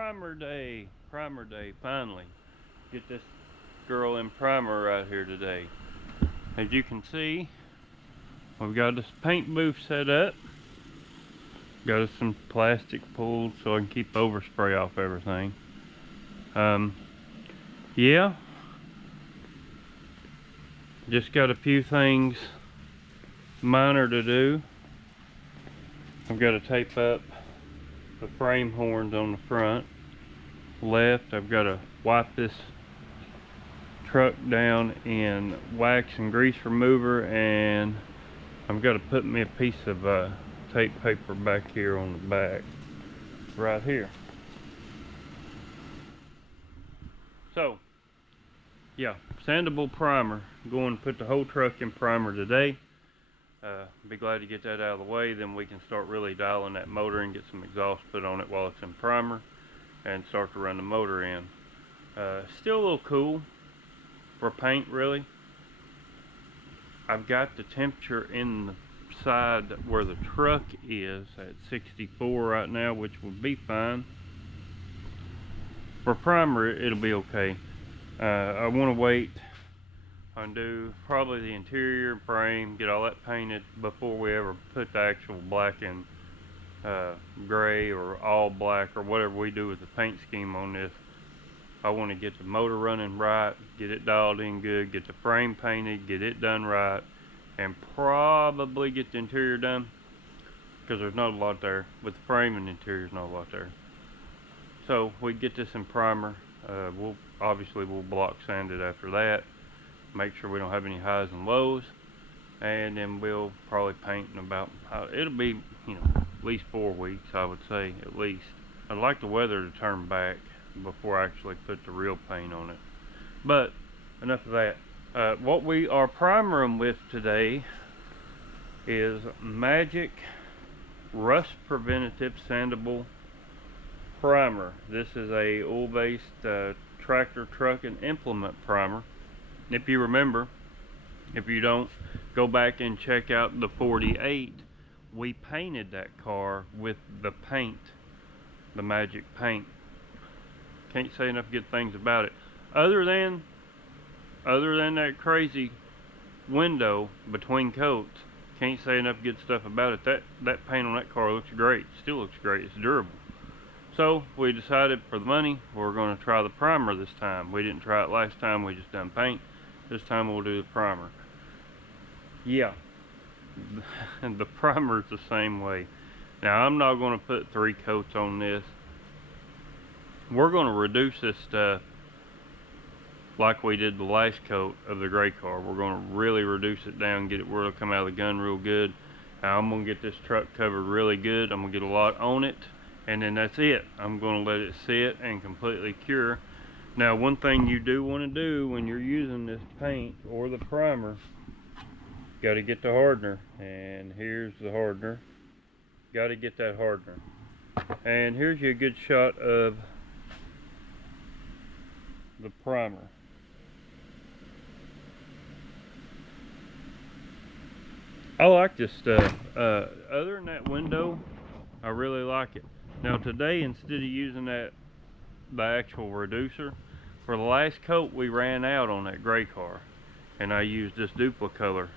Primer day, finally. Get this girl in primer right here today. As you can see, we've got this paint booth set up. Got us some plastic pulled so I can keep overspray off everything. Yeah. Just got a few things minor to do. I've got to tape up the frame horns on the front left. I've got to wipe this truck down in wax and grease remover, and I've got to put me a piece of tape paper back here on the back right here. So yeah, Sandable primer. Going to put the whole truck in primer today. Be glad to get that out of the way, then we can start really dialing that motor and get some exhaust put on it while it's in primer and start to run the motor in. Still a little cool for paint, really. I've got the temperature in the side where the truck is at 64 right now, which would be fine. For primer, it'll be okay. I want to wait and do probably the interior frame, get all that painted before we ever put the actual black and gray or all black or whatever we do with the paint scheme on this. I want to get the motor running right, get it dialed in good, get the frame painted, get it done right, and probably get the interior done, because there's not a lot there. With the frame and the interior, there's not a lot there. So we get this in primer. We'll block sand it after that, make sure we don't have any highs and lows, and then we'll probably paint in about, it'll be, at least 4 weeks, I would say, at least. I'd like the weather to turn back before I actually put the real paint on it. But enough of that. What we are primering with today is Majic Rust Preventative Sandable primer. This is a oil-based tractor, truck, and implement primer. If you remember, if you don't, go back and check out the 48. We painted that car with the paint, the Majic paint. Can't say enough good things about it. Other than that crazy window between coats, can't say enough good stuff about it. That paint on that car looks great. Still looks great. It's durable. So we decided for the money, we're going to try the primer this time. We didn't try it last time. We just done paint. This time we'll do the primer. Yeah, and the primer's the same way. Now I'm not going to put 3 coats on this. We're going to reduce this stuff like we did the last coat of the gray car. We're going to really reduce it down, get it where it'll come out of the gun real good. Now I'm going to get this truck covered really good. I'm going to get a lot on it, and then that's it. I'm going to let it sit and completely cure. Now, one thing you do want to do when you're using this paint or the primer, got to get the hardener. And here's the hardener. Got to get that hardener. And here's you a good shot of the primer. I like this stuff. Other than that window, I really like it. Now today, instead of using the actual reducer, for the last coat we ran out on that gray car, and I used this dupli-color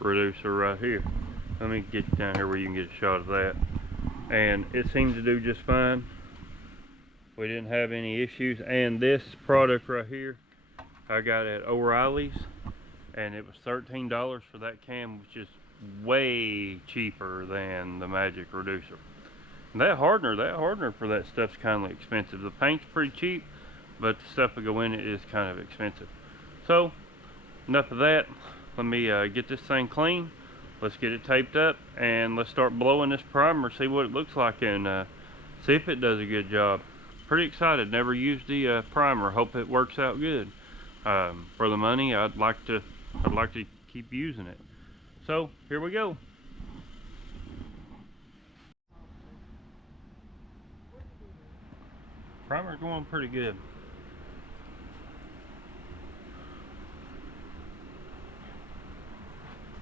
reducer right here. Let me get down here where you can get a shot of that, and it seemed to do just fine. We didn't have any issues. And this product right here I got at Overhaul's, and it was $13 for that can, which is way cheaper than the Majic reducer. And that hardener for that stuff's kind of expensive. The paint's pretty cheap, but the stuff that go in it is kind of expensive. So enough of that. Let me get this thing clean. Let's get it taped up, and let's start blowing this primer, see what it looks like, and see if it does a good job. Pretty excited. Never used the primer. Hope it works out good. For the money, I'd like to keep using it. So here we go. Primer's going pretty good.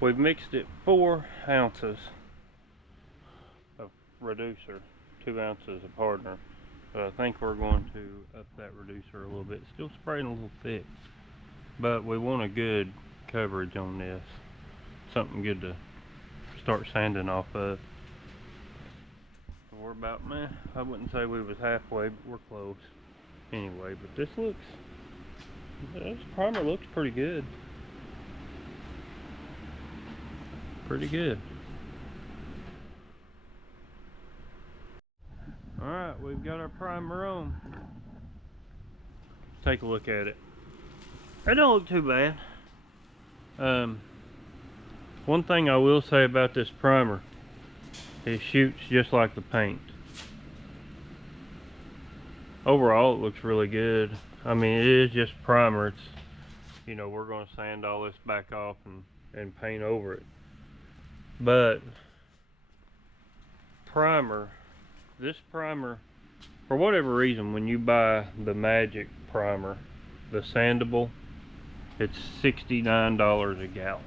We've mixed it 4 ounces of reducer, 2 ounces of hardener, So I think we're going to up that reducer a little bit. Still spraying a little thick, but we want a good coverage on this. Something good to start sanding off of. We're about, man, I wouldn't say we was halfway, but we're close. Anyway, but this primer looks pretty good. Pretty good. Alright, we've got our primer on. Take a look at it. It don't look too bad. One thing I will say about this primer, it shoots just like the paint. Overall, it looks really good. I mean, it is just primer. It's, you know, we're going to sand all this back off and paint over it. But this primer, for whatever reason, when you buy the Majic primer, the Sandable, it's $69 a gallon.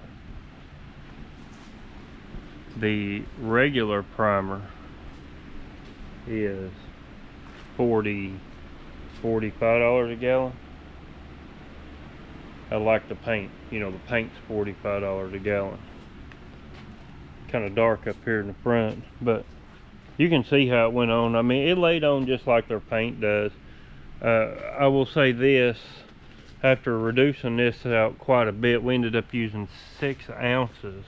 The regular primer is $45 a gallon. I like the paint. You know, the paint's $45 a gallon. Kind of dark up here in the front, but you can see how it went on. I mean, it laid on just like their paint does. I will say this, after reducing this out quite a bit, we ended up using 6 ounces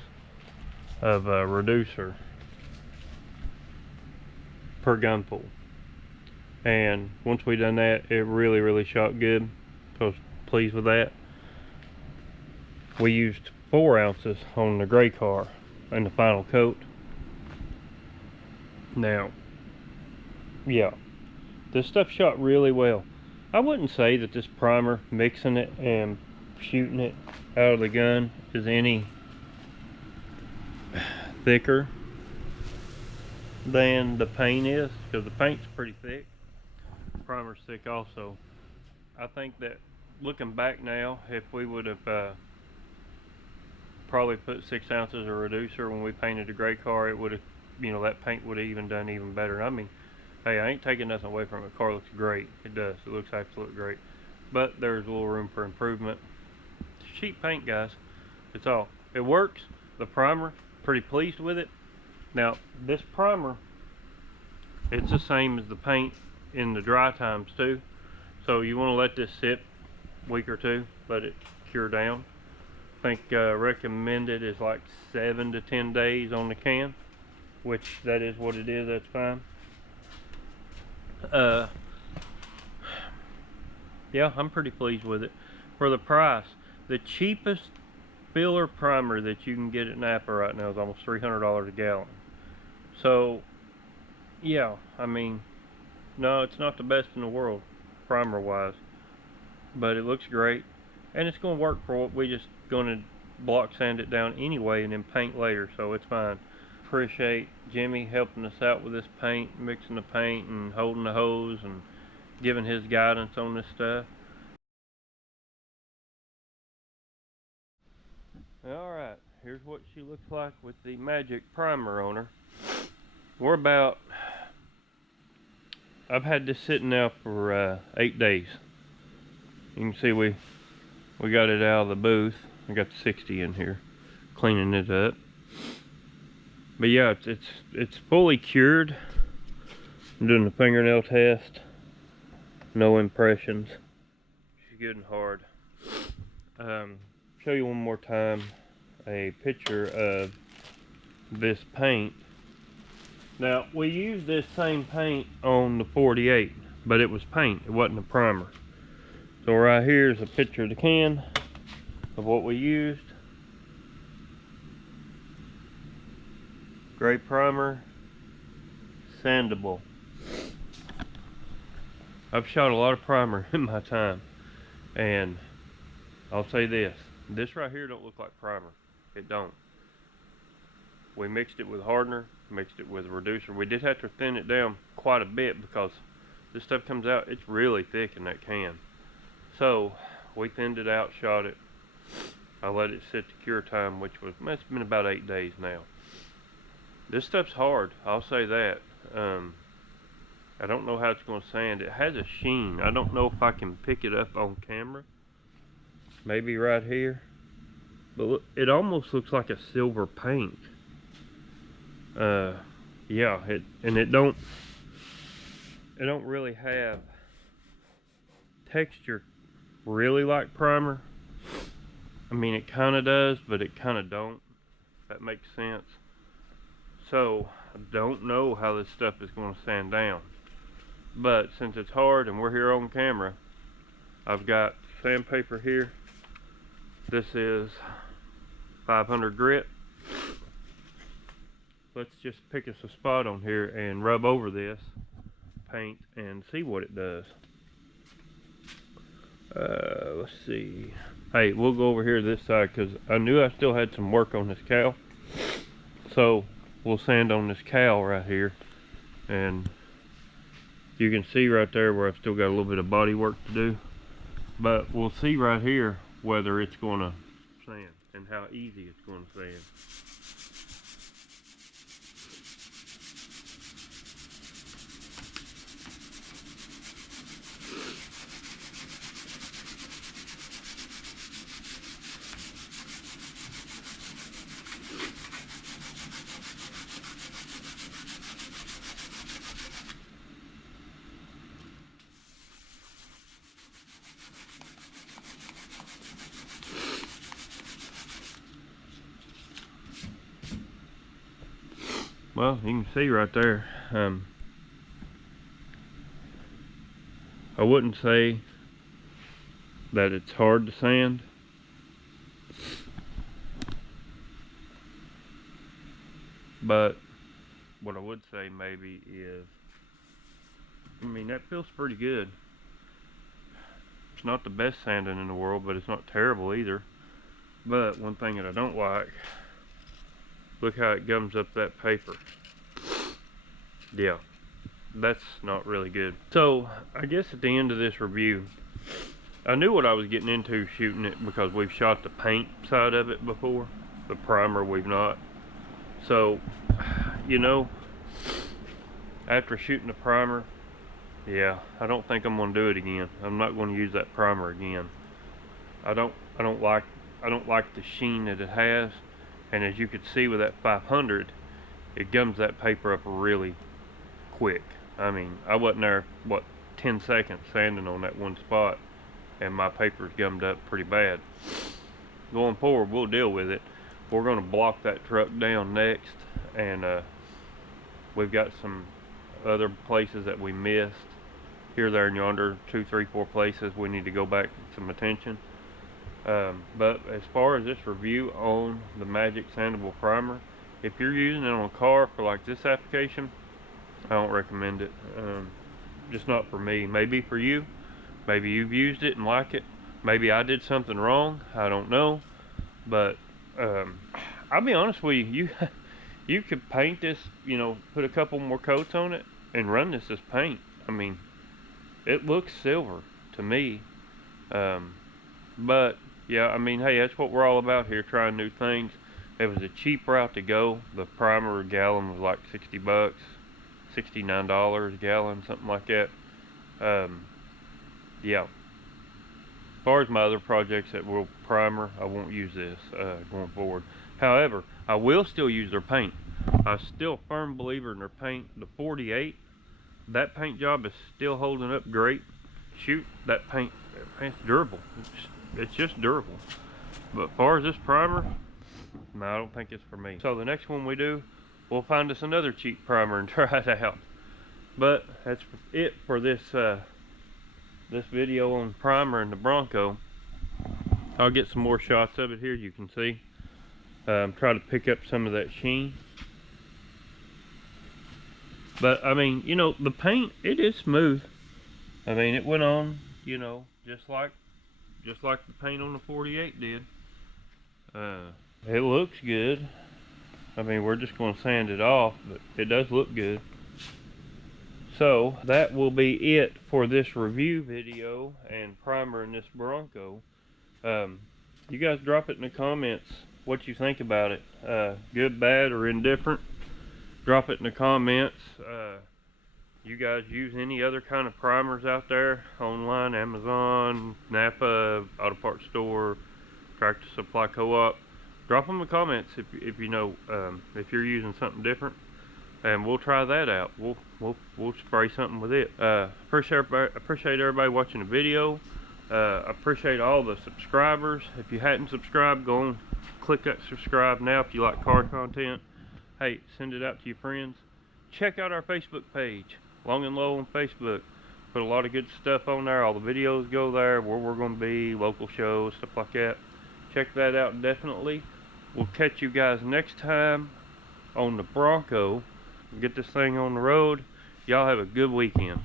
of reducer per gunful. And once we done that, it really shot good. So I was pleased with that. We used 4 ounces on the gray car in the final coat. Now, yeah, this stuff shot really well. I wouldn't say that this primer, mixing it and shooting it out of the gun, is any thicker than the paint is, because the paint's pretty thick. The primer's thick also. I think that looking back now, if we would have probably put 6 ounces of reducer when we painted the gray car, it would have, you know, that paint would have even done even better. I mean, hey, I ain't taking nothing away from it. The car looks great. It does. It looks absolutely great. But there's a little room for improvement. It's cheap paint, guys. It's all. It works. The primer, pretty pleased with it. Now, this primer, it's the same as the paint in the dry times too. So you want to let this sit a week or two, let it cure down. I think recommended is like 7 to 10 days on the can, which that is what it is. That's fine. Yeah, I'm pretty pleased with it. For the price, the cheapest filler primer that you can get at Napa right now is almost $300 a gallon. So yeah, I mean, no, it's not the best in the world primer wise, but it looks great, and it's going to work for what we just going to block sand it down anyway and then paint later, so it's fine. Appreciate Jimmy helping us out with this paint, mixing the paint and holding the hose and giving his guidance on this stuff. Alright, here's what she looks like with the Majic primer on her. We're about, I've had this sitting now for 8 days. You can see we got it out of the booth. I got the 60 in here, cleaning it up. But yeah, it's fully cured. I'm doing the fingernail test. No impressions. She's good and hard. Show you one more time a picture of this paint. Now, we used this same paint on the 48, but it was paint, it wasn't a primer. So right here is a picture of the can of what we used. Gray primer, Sandable. I've shot a lot of primer in my time, and I'll say this right here don't look like primer. It don't. We mixed it with hardener, mixed it with reducer. We did have to thin it down quite a bit because this stuff comes out, it's really thick in that can. So we thinned it out, shot it. I let it sit to cure time, which was, it's been about 8 days now. This stuff's hard, I'll say that. I don't know how it's going to sand. It has a sheen. I don't know if I can pick it up on camera. Maybe right here. But look, it almost looks like a silver paint. Yeah, it don't really have texture really like primer. I mean, it kind of does, but it kind of don't. If that makes sense. So I don't know how this stuff is going to sand down. But since it's hard and we're here on camera, I've got sandpaper here. This is 500 grit. Let's just pick us a spot on here and rub over this paint and see what it does. Let's see. Hey, we'll go over here this side because I knew I still had some work on this cowl. So we'll sand on this cowl right here, and you can see right there where I've still got a little bit of body work to do. But we'll see right here whether it's going to sand and how easy it's going to sand. Well, you can see right there, I wouldn't say that it's hard to sand, but what I would say maybe is, I mean, that feels pretty good. It's not the best sanding in the world, but it's not terrible either. But one thing that I don't like, look how it gums up that paper. Yeah, that's not really good. So I guess at the end of this review, I knew what I was getting into shooting it because we've shot the paint side of it before. The primer we've not. So, you know, after shooting the primer, yeah, I don't think I'm gonna do it again. I'm not gonna use that primer again. I don't like the sheen that it has. And as you can see with that 500, it gums that paper up really quick. I mean, I wasn't there, what, 10 seconds sanding on that one spot, and my paper's gummed up pretty bad. Going forward, we'll deal with it. We're going to block that truck down next, and we've got some other places that we missed. Here, there, and yonder, 2, 3, 4 places we need to go back some attention. But as far as this review on the Majic Sandable primer, if you're using it on a car for like this application, I don't recommend it. Just not for me. Maybe for you. Maybe you've used it and like it. Maybe I did something wrong. I don't know. But I'll be honest with you. You could paint this, you know, put a couple more coats on it and run this as paint. I mean, it looks silver to me. But yeah, I mean, hey, that's what we're all about here, trying new things. It was a cheap route to go. The primer gallon was like 60 bucks, $69 a gallon, something like that. Yeah. As far as my other projects that will primer, I won't use this going forward. However, I will still use their paint. I'm still a firm believer in their paint. The 48, that paint job is still holding up great. Shoot, that paint's durable. It's just durable. But as far as this primer, no, I don't think it's for me. So the next one we do, we'll find us another cheap primer and try it out. But that's it for this this video on primer and the Bronco. I'll get some more shots of it here, you can see. Try to pick up some of that sheen. But I mean, you know, the paint, it is smooth. I mean, it went on, you know, just like the paint on the 48 did. It looks good. I mean, we're just going to sand it off, but it does look good. So that will be it for this review video and primer in this Bronco. You guys drop it in the comments what you think about it. Good, bad, or indifferent. Drop it in the comments. you guys use any other kind of primers out there online, Amazon, Napa, Auto Parts Store, Tractor Supply Co-op, drop them in the comments if you know, if you're using something different, and we'll try that out. We'll spray something with it. Appreciate everybody watching the video. Appreciate all the subscribers. If you hadn't subscribed, go on, click that subscribe now if you like car content. Hey, send it out to your friends. Check out our Facebook page, Long and Low on Facebook. Put a lot of good stuff on there. All the videos go there, where we're going to be, local shows, stuff like that. Check that out definitely. We'll catch you guys next time on the Bronco. Get this thing on the road. Y'all have a good weekend.